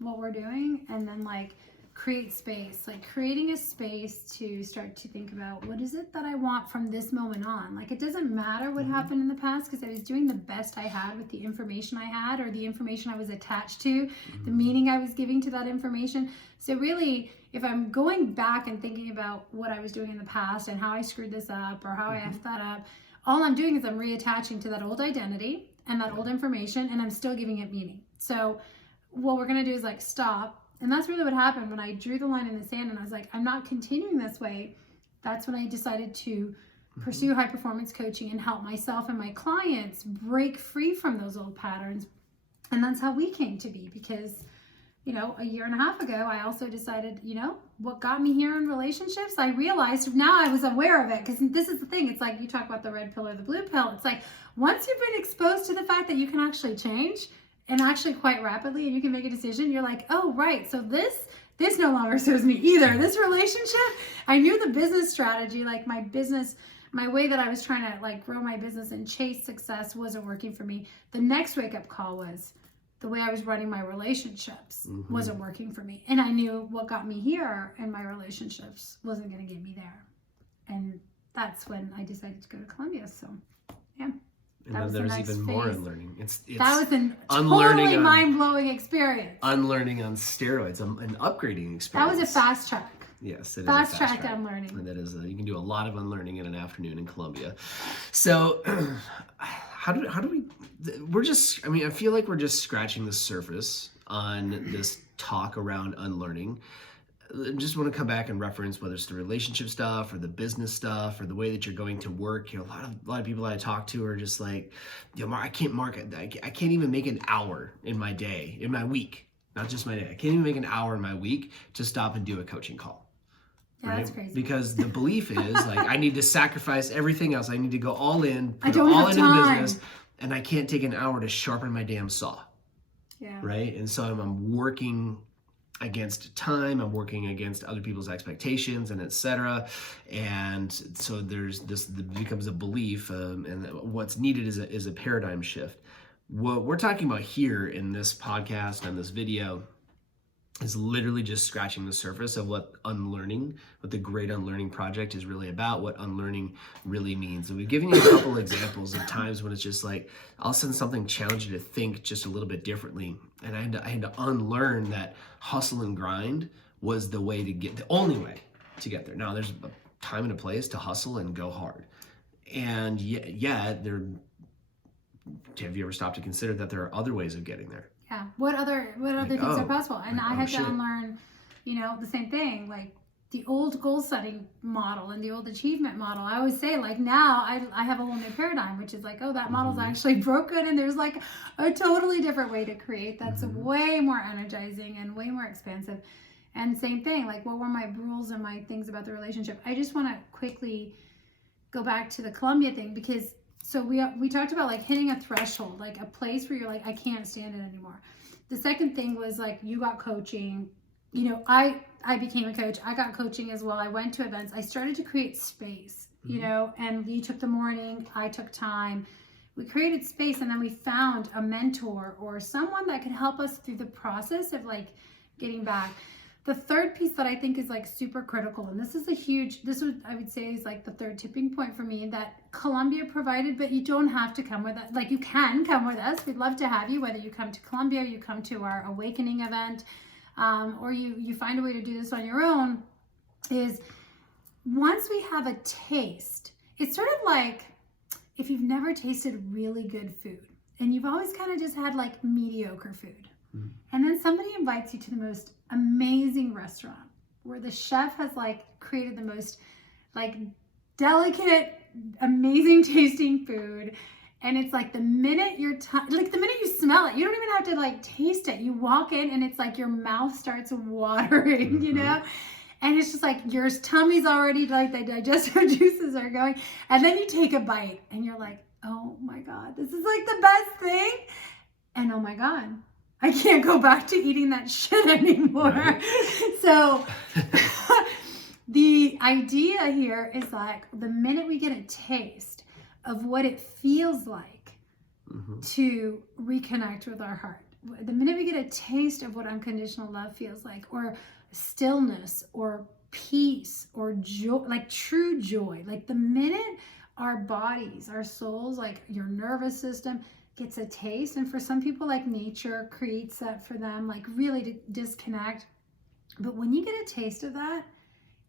what we're doing and then like create space, like creating a space to start to think about what is it that I want from this moment on. Like, it doesn't matter what happened in the past, because I was doing the best I had with the information I had, or the information I was attached to, the meaning I was giving to that information. So really, if I'm going back and thinking about what I was doing in the past and how I screwed this up or how I effed that up, all I'm doing is I'm reattaching to that old identity and that old information, and I'm still giving it meaning. So what we're going to do is like stop. And that's really what happened when I drew the line in the sand and I was like, I'm not continuing this way. That's when I decided to pursue high performance coaching and help myself and my clients break free from those old patterns. And that's how we came to be, because, you know, a year and a half ago, I also decided, you know, what got me here in relationships, I realized now I was aware of it. Because this is the thing. It's like you talk about the red pill or the blue pill. It's like once you've been exposed to the fact that you can actually change, and actually quite rapidly, and you can make a decision, you're like, oh, right, so this no longer serves me either. This relationship, I knew the business strategy, like my business, my way that I was trying to like grow my business and chase success wasn't working for me. The next wake up call was the way I was running my relationships wasn't working for me. And I knew what got me here in my relationships wasn't going to get me there. And that's when I decided to go to Columbia. So, yeah. And then there's even more unlearning. It's that was a totally mind-blowing experience. Unlearning on steroids, an upgrading experience. That was a fast track. Yes, it is fast track unlearning. And that is, you can do a lot of unlearning in an afternoon in Columbia. So, how do we? We're just. I mean, I feel like we're just scratching the surface on this talk around unlearning. I just want to come back and reference whether it's the relationship stuff or the business stuff or the way that you're going to work. You know, a lot of people that I talk to are just like, you know, I can't even make an hour in my day, in my week, not just my day. I can't even make an hour in my week to stop and do a coaching call. Yeah, right? That's crazy. Because the belief is like, I need to sacrifice everything else. I need to go all in, I put it don't all have into the time. business, and I can't take an hour to sharpen my damn saw. Yeah. Right? And so I'm working against time, I'm working against other people's expectations, and etc. And so there's this becomes a belief, and what's needed is a paradigm shift. What we're talking about here in this podcast and this video is literally just scratching the surface of what the Great Unlearning Project is really about, what unlearning really means. And we've given you a couple examples of times when it's just like, all of a sudden something challenged you to think just a little bit differently. And I had to unlearn that hustle and grind was the only way to get there. Now there's a time and a place to hustle and go hard. And have you ever stopped to consider that there are other ways of getting there? Yeah. What other things are possible? And I had to shit. unlearn, the same thing, like the old goal setting model and the old achievement model. I always say, like, now I have a whole new paradigm, which is like, oh, that model's actually broken, and there's like a totally different way to create that's way more energizing and way more expansive. And same thing, like, what were my rules and my things about the relationship? I just want to quickly go back to the Columbia thing, because so we talked about like hitting a threshold, like a place where you're like, I can't stand it anymore. The second thing was like, you got coaching. I became a coach. I got coaching as well. I went to events. I started to create space, and you took the morning, I took time. We created space, and then we found a mentor or someone that could help us through the process of like getting back. The third piece that I think is like super critical, and I would say is like the third tipping point for me, that Columbia provided, but you don't have to come with us. Like, you can come with us. We'd love to have you, whether you come to Columbia, you come to our Awakening event, or you find a way to do this on your own, is once we have a taste, it's sort of like if you've never tasted really good food and you've always kind of just had like mediocre food. And then somebody invites you to the most amazing restaurant where the chef has like created the most like delicate, amazing tasting food. And it's like the minute you smell it, you don't even have to like taste it. You walk in and it's like your mouth starts watering, And it's just like your tummy's already like the digestive juices are going. And then you take a bite and you're like, oh my God, this is like the best thing. And oh my God, I can't go back to eating that shit anymore. Right. So the idea here is like the minute we get a taste of what it feels like to reconnect with our heart, the minute we get a taste of what unconditional love feels like, or stillness or peace or joy, like true joy, like the minute our bodies, our souls, like your nervous system gets a taste, and for some people like nature creates that for them, like really to disconnect. But when you get a taste of that,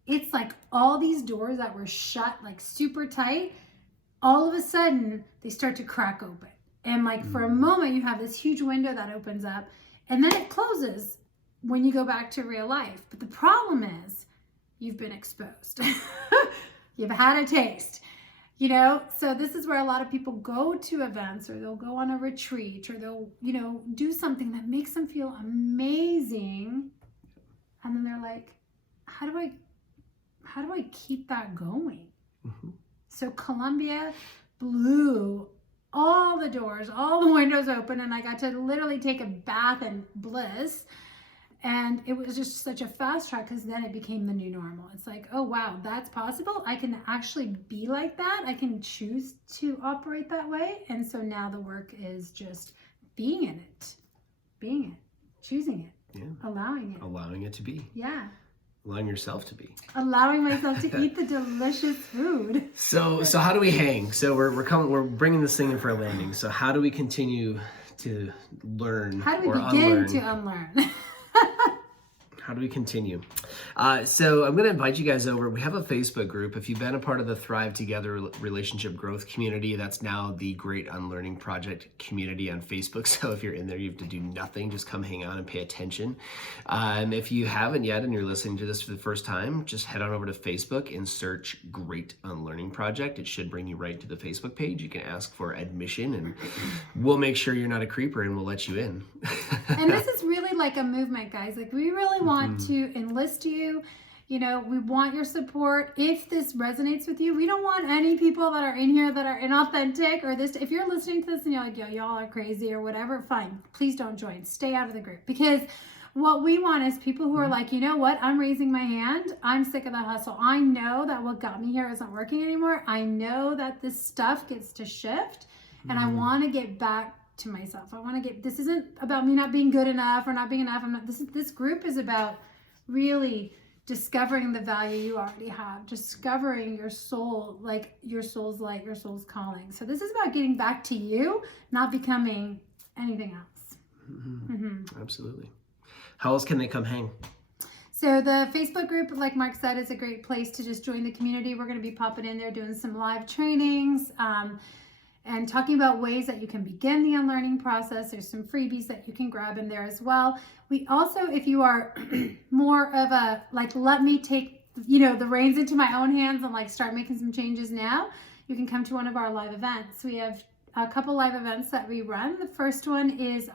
it's like all these doors that were shut like super tight, all of a sudden they start to crack open, and like for a moment you have this huge window that opens up, and then it closes when you go back to real life. But the problem is you've been exposed. You've had a taste. So this is where a lot of people go to events, or they'll go on a retreat, or they'll, do something that makes them feel amazing. And then they're like, how do I keep that going? So Columbia blew all the doors, all the windows open, and I got to literally take a bath in bliss. And it was just such a fast track, because then it became the new normal. It's like, oh, wow, that's possible. I can actually be like that. I can choose to operate that way. And so now the work is just being in it, choosing it, allowing it to be. Yeah. Allowing yourself to be. Allowing myself to eat the delicious food. So how do we hang? So we're bringing this thing in for a landing. So how do we continue to learn? How do we begin to unlearn? How do we continue? So I'm going to invite you guys over. We have a Facebook group. If you've been a part of the Thrive Together relationship growth community, that's now the Great Unlearning Project community on Facebook. So if you're in there, you have to do nothing. Just come hang out and pay attention. If you haven't yet and you're listening to this for the first time, just head on over to Facebook and search Great Unlearning Project. It should bring you right to the Facebook page. You can ask for admission and we'll make sure you're not a creeper and we'll let you in. And this is really like a movement, guys. Like, we really want to enlist you. You know, we want your support. If this resonates with you, we don't want any people that are in here that are inauthentic or this. If you're listening to this and you're like, yo, y'all are crazy or whatever, fine. Please don't join. Stay out of the group. Because what we want is people who are like, you know what? I'm raising my hand. I'm sick of the hustle. I know that what got me here isn't working anymore. I know that this stuff gets to shift and I want to get back to myself. I want to get, this isn't about me not being good enough or not being enough. This group is about really discovering the value you already have, discovering your soul, like your soul's light, your soul's calling. So this is about getting back to you, not becoming anything else. Absolutely. How else can they come hang? So the Facebook group, like Mark said, is a great place to just join the community. We're going to be popping in there doing some live trainings, and talking about ways that you can begin the unlearning process. There's some freebies that you can grab in there as well. We also, if you are more of a, like, let me take, the reins into my own hands and like start making some changes now, you can come to one of our live events. We have a couple live events that we run. The first one is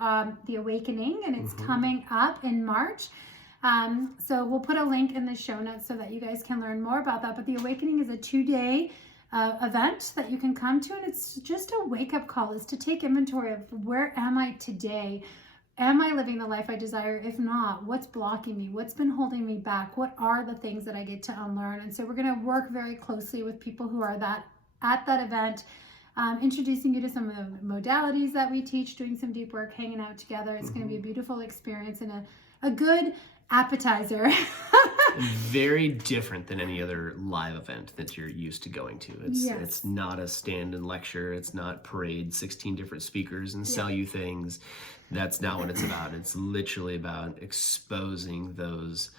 The Awakening, and it's coming up in March. So we'll put a link in the show notes so that you guys can learn more about that. But The Awakening is a 2-day event that you can come to, and it's just a wake-up call. Is to take inventory of, where am I today? Am I living the life I desire? If not, what's blocking me? What's been holding me back? What are the things that I get to unlearn? And so we're going to work very closely with people who are at that event, introducing you to some of the modalities that we teach, doing some deep work, hanging out together. It's going to be a beautiful experience and a good appetizer. Very different than any other live event that you're used to going to. It's not a stand and lecture. It's not parade 16 different speakers and sell you things. That's not what it's about. It's literally about exposing those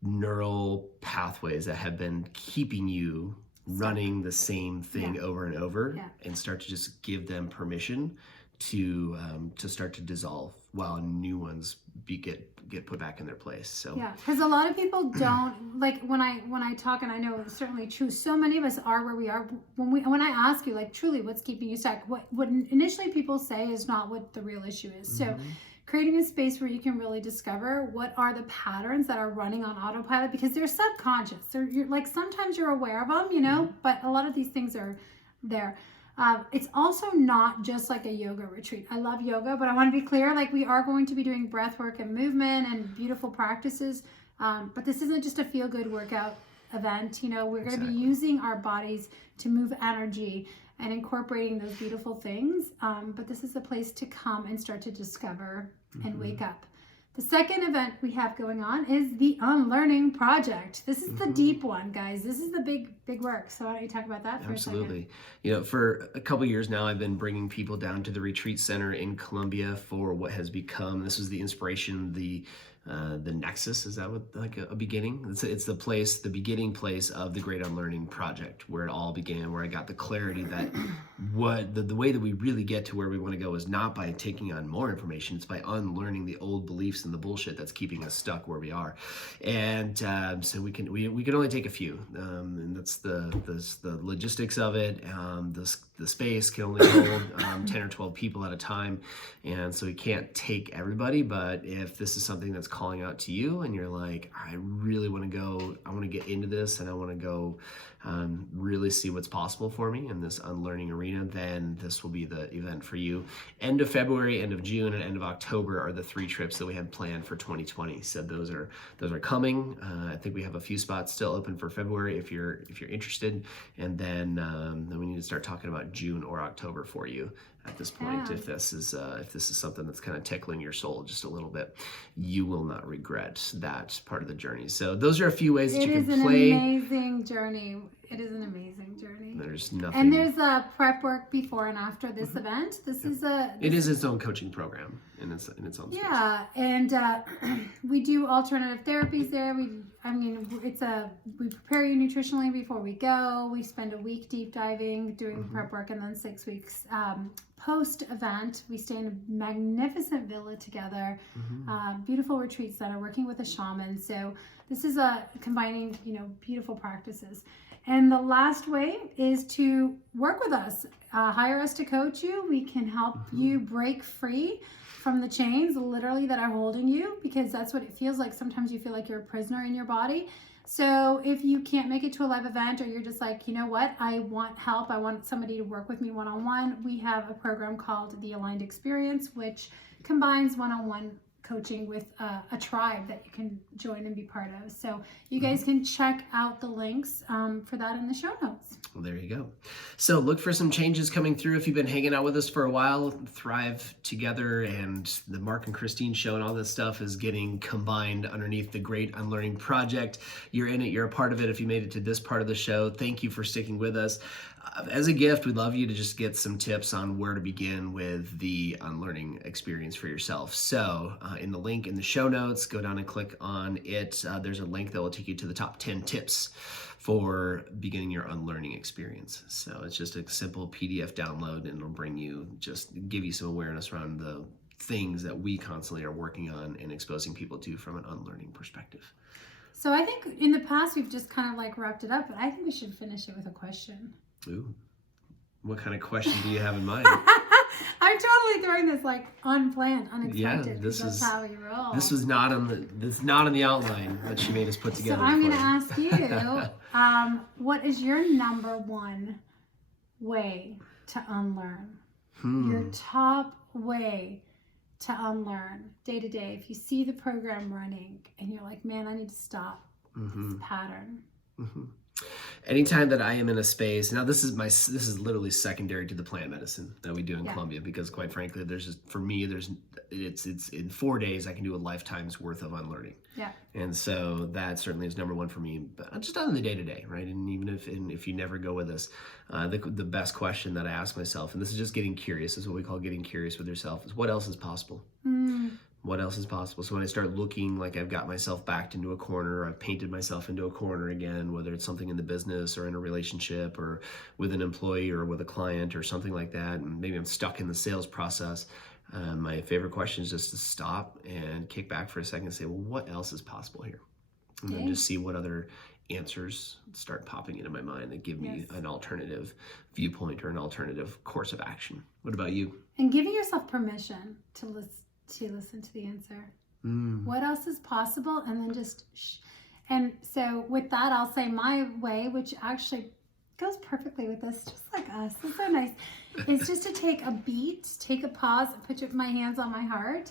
neural pathways that have been keeping you running the same thing over and over, and start to just give them permission to start to dissolve while new ones get put back in their place. So because a lot of people don't, like, when I talk, and I know it's certainly true, so many of us are where we are. When I ask you, like, truly what's keeping you stuck, what initially people say is not what the real issue is. So creating a space where you can really discover what are the patterns that are running on autopilot, because they're subconscious. You're like, sometimes you're aware of them, but a lot of these things are there. It's also not just like a yoga retreat. I love yoga, but I want to be clear, like, we are going to be doing breath work and movement and beautiful practices. But this isn't just a feel-good workout event. We're going to be using our bodies to move energy and incorporating those beautiful things. But this is a place to come and start to discover and wake up. The second event we have going on is the Unlearning Project. This is the deep one, guys. This is the big work. So why don't you talk about that for a second? Absolutely. For a couple years now, I've been bringing people down to the retreat center in Colombia for what has become, this was the inspiration, the nexus. Is that what, like, a beginning? It's the place, the beginning place of the Great Unlearning Project, where it all began, where I got the clarity that the way that we really get to where we want to go is not by taking on more information. It's by unlearning the old beliefs and the bullshit that's keeping us stuck where we are. And so we can only take a few, and that's the logistics of it. The space can only hold 10 or 12 people at a time, and so we can't take everybody. But if this is something that's calling out to you and you're like, I really want to go, I want to get into this, and I want to go really see what's possible for me in this unlearning arena, then this will be the event for you. End of February, end of June, and end of October are the 3 trips that we have planned for 2020. So those are coming. I think we have a few spots still open for February if you're interested, and then we need to start talking about June or October for you at this point. If this is something that's kind of tickling your soul just a little bit, you will not regret that part of the journey. So those are a few ways that you can play. It is an amazing journey. It is an amazing journey. There's nothing. And there's a prep work before and after this event. It is its own coaching program in its own space. Yeah, and we do alternative therapies there. We prepare you nutritionally before we go. We spend a week deep diving, doing prep work, and then 6 weeks post event. We stay in a magnificent villa together, beautiful retreat center, working with a shaman. So this is combining, beautiful practices. And the last way is to work with us. Hire us to coach you. We can help you break free from the chains, literally, that are holding you, because that's what it feels like. Sometimes you feel like you're a prisoner in your body. So if you can't make it to a live event, or you're just like, you know what, I want help, I want somebody to work with me one-on-one, we have a program called the Aligned Experience, which combines one-on-one coaching with a tribe that you can join and be part of. So you guys can check out the links for that in the show notes. Well, there you go. So look for some changes coming through. If you've been hanging out with us for a while, Thrive Together and the Mark and Christine show and all this stuff is getting combined underneath the Great Unlearning Project. You're in it. You're a part of it. If you made it to this part of the show, thank you for sticking with us. As a gift, we'd love you to just get some tips on where to begin with the unlearning experience for yourself. So in the link in the show notes, go down and click on it. There's a link that will take you to the top 10 tips for beginning your unlearning experience. So it's just a simple PDF download, and it'll give you some awareness around the things that we constantly are working on and exposing people to from an unlearning perspective. So I think in the past we've just kind of like wrapped it up, but I think we should finish it with a question. Ooh, what kind of question do you have in mind? I'm totally throwing this like unplanned, unexpected. Yeah, that's how we roll. This was not on the outline that she made us put together. So I'm going to ask you, what is your number one way to unlearn? Your top way to unlearn day to day. If you see the program running and you're like, man, I need to stop this pattern. Anytime that I am in a space, now this is literally secondary to the plant medicine that we do in Colombia, because quite frankly, it's in 4 days I can do a lifetime's worth of unlearning. Yeah. And so that certainly is number one for me, but I'm just on the day to day, right? And even if you never go with us, the best question that I ask myself, and this is just getting curious, this is what we call getting curious with yourself, is what else is possible? What else is possible? So when I start looking like I've got myself backed into a corner, or I've painted myself into a corner again, whether it's something in the business or in a relationship or with an employee or with a client or something like that, and maybe I'm stuck in the sales process, my favorite question is just to stop and kick back for a second and say, well, what else is possible here? And then just see what other answers start popping into my mind that give me an alternative viewpoint or an alternative course of action. What about you? And giving yourself permission to listen to the answer. What else is possible? And then just and so with that, I'll say my way, which actually goes perfectly with this, just like us. It's so nice. Is just to take a beat, take a pause, put my hands on my heart,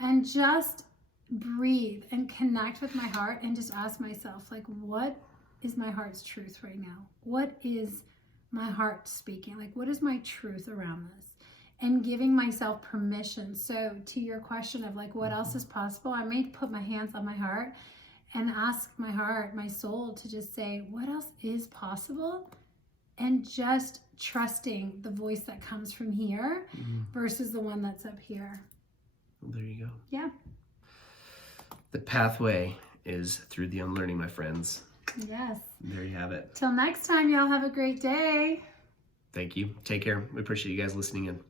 and just breathe and connect with my heart, and just ask myself, like, what is my heart's truth right now? What is my heart speaking? Like, what is my truth around this? And giving myself permission. So to your question of like, what else is possible? I may put my hands on my heart and ask my heart, my soul, to just say, what else is possible? And just trusting the voice that comes from here versus the one that's up here. Well, there you go. Yeah. The pathway is through the unlearning, my friends. Yes. There you have it. Till next time, y'all have a great day. Thank you. Take care. We appreciate you guys listening in.